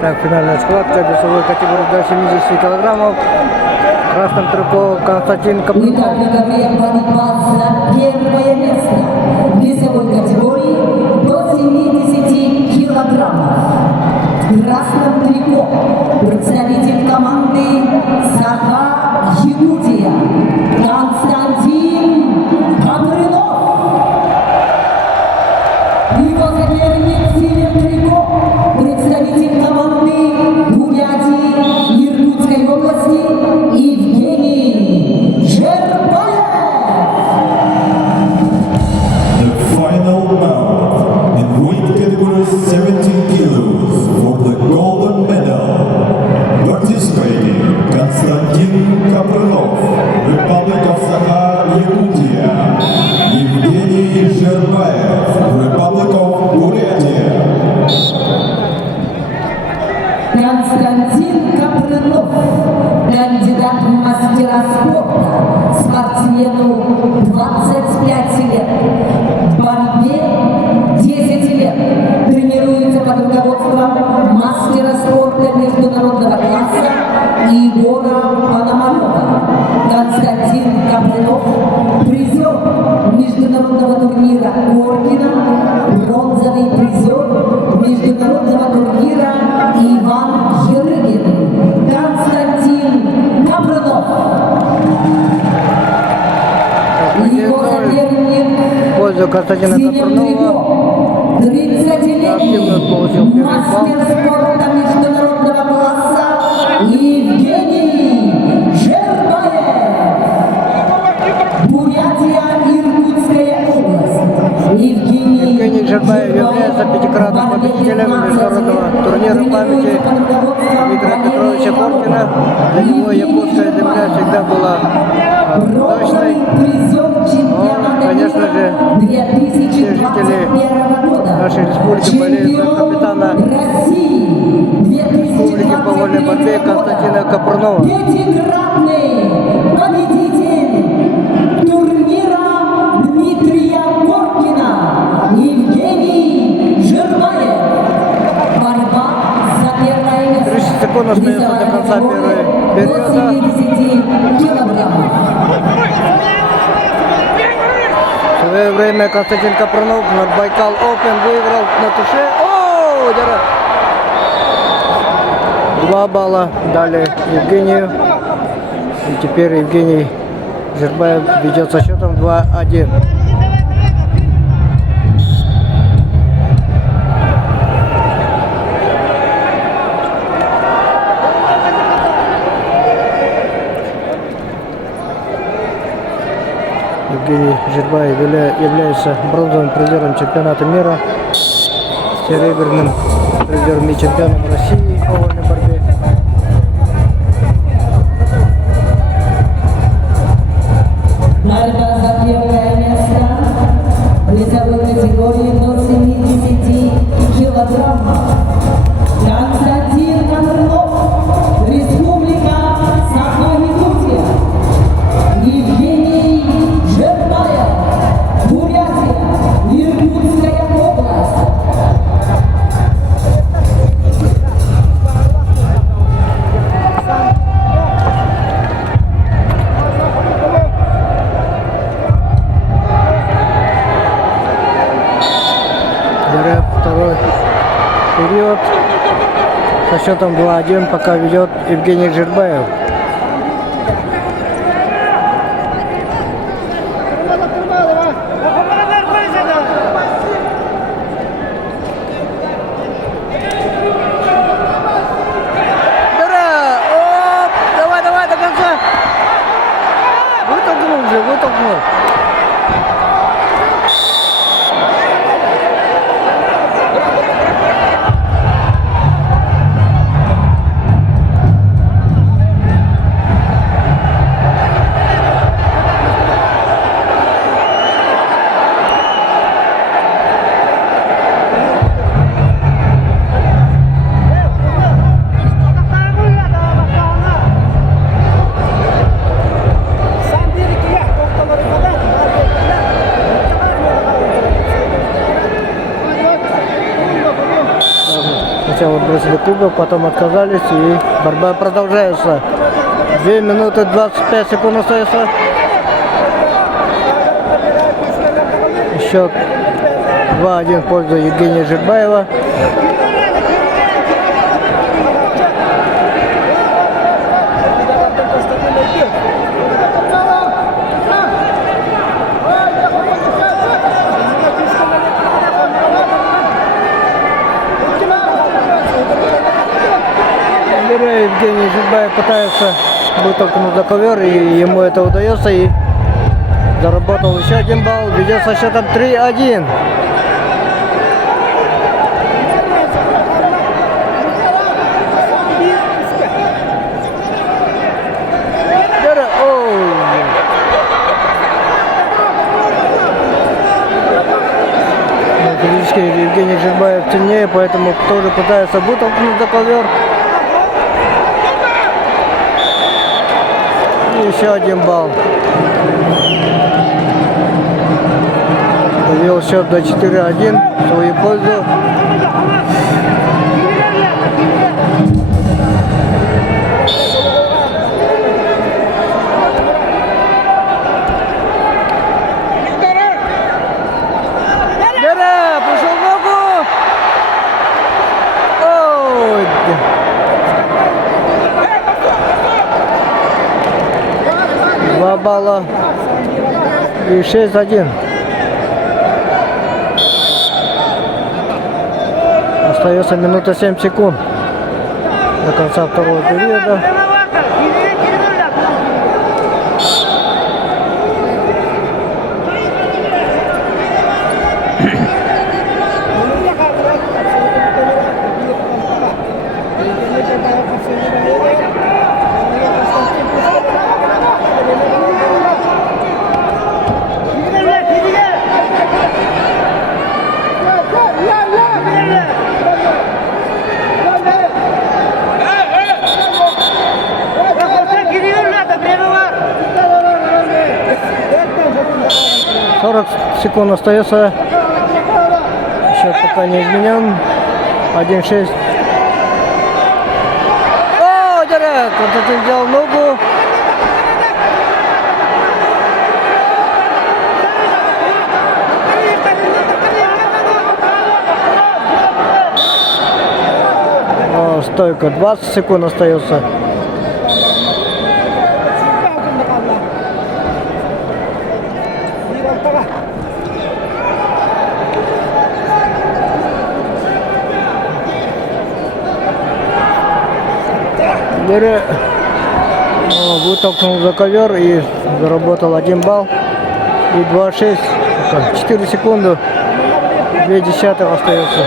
Так, финальная схватка весовой категории до 70 килограммов. В красном трико Константин Капрынов. Итак, Григорий борьба за первое место в весовой категории до 70 килограммов. В красном трико представитель команды Саха Якутия Константин Капрынов. Его соперник в синем трико представитель команды Бурятии Иркутской области Евгений Жербаев. The final bout in weight category 70 kilos for the golden medal. Participating Konstantin Капрынов, Republic of Sakha-Yakutia. Евгений Жербаев, Republic of Бурятия. Константин Капрынов, кандидат в мастера спорта, спортсмену 25 лет, в борьбе 10 лет, тренируется под руководством мастера спорта международного класса Егора Пономарева. Константин Капрынов, призер международного турнира Ордена, бронзовый призер международного турнира Иван Ерыгин. Константин Капрынов. Его соперник В пользу Константина в синем Капрынова. трико 30-летний мастер спорта международного класса Евгений Жербаев. Бурятия, Иркутская область. Евгений Жербаев является пятикратным победителем международного турнира памяти Дмитрия Петровича Коркина. Для него якутская земля всегда была точной. Но, конечно же, все жители нашей республики болеют за капитана республики по вольной борьбе Константина Капрынова. Пятикратный победитель турнира Дмитрия Коркина Евгений Жербаев. Борьба за первое место. 30 секунд остается до конца первого периода. 80 килограммов. В свое время Константин Капрынов на Байкал Open выиграл на туше. О, удара! 2 балла дали Евгению. И теперь Евгений Жербаев ведет со счетом 2-1. Евгений Жербаев является бронзовым призером чемпионата мира, серебряным призером и чемпионом России по вольной борьбе. Борьба за первое место в весовой категории до 70 килограммов. Константин Капрынов, Республика Саха-Якутия. Евгений Жербаев, Бурятия, Иркутская область. Второй период со счетом 2-1 пока ведет Евгений Жербаев. Давай до конца. Вытолкнул. выбросили кубок, потом отказались, и борьба продолжается. 2 минуты 25 секунд остается. Счет 2-1 в пользу Евгения Жирбаева. Евгений Жирбаев пытается вытолкнуть за ковер, и ему это удается, и заработал еще 1 балл, ведет со счетом 3-1. Физически Евгений Жирбаев сильнее, поэтому тоже пытается вытолкнуть за ковер. Еще 1 балл. Довел счет до 4-1 в свою пользу. Пошел в ногу. Ой. 2 балла и 6-1. Остается минута 7 секунд до конца второго периода. Секунд остается. Счет пока не изменен. 1-6. О, Дерек! Константин взял ногу. О, стойка. 20 секунд остается. Вытолкнул за ковер и заработал 1 балл. И 2-6. 4 секунды. 2 десятых остается.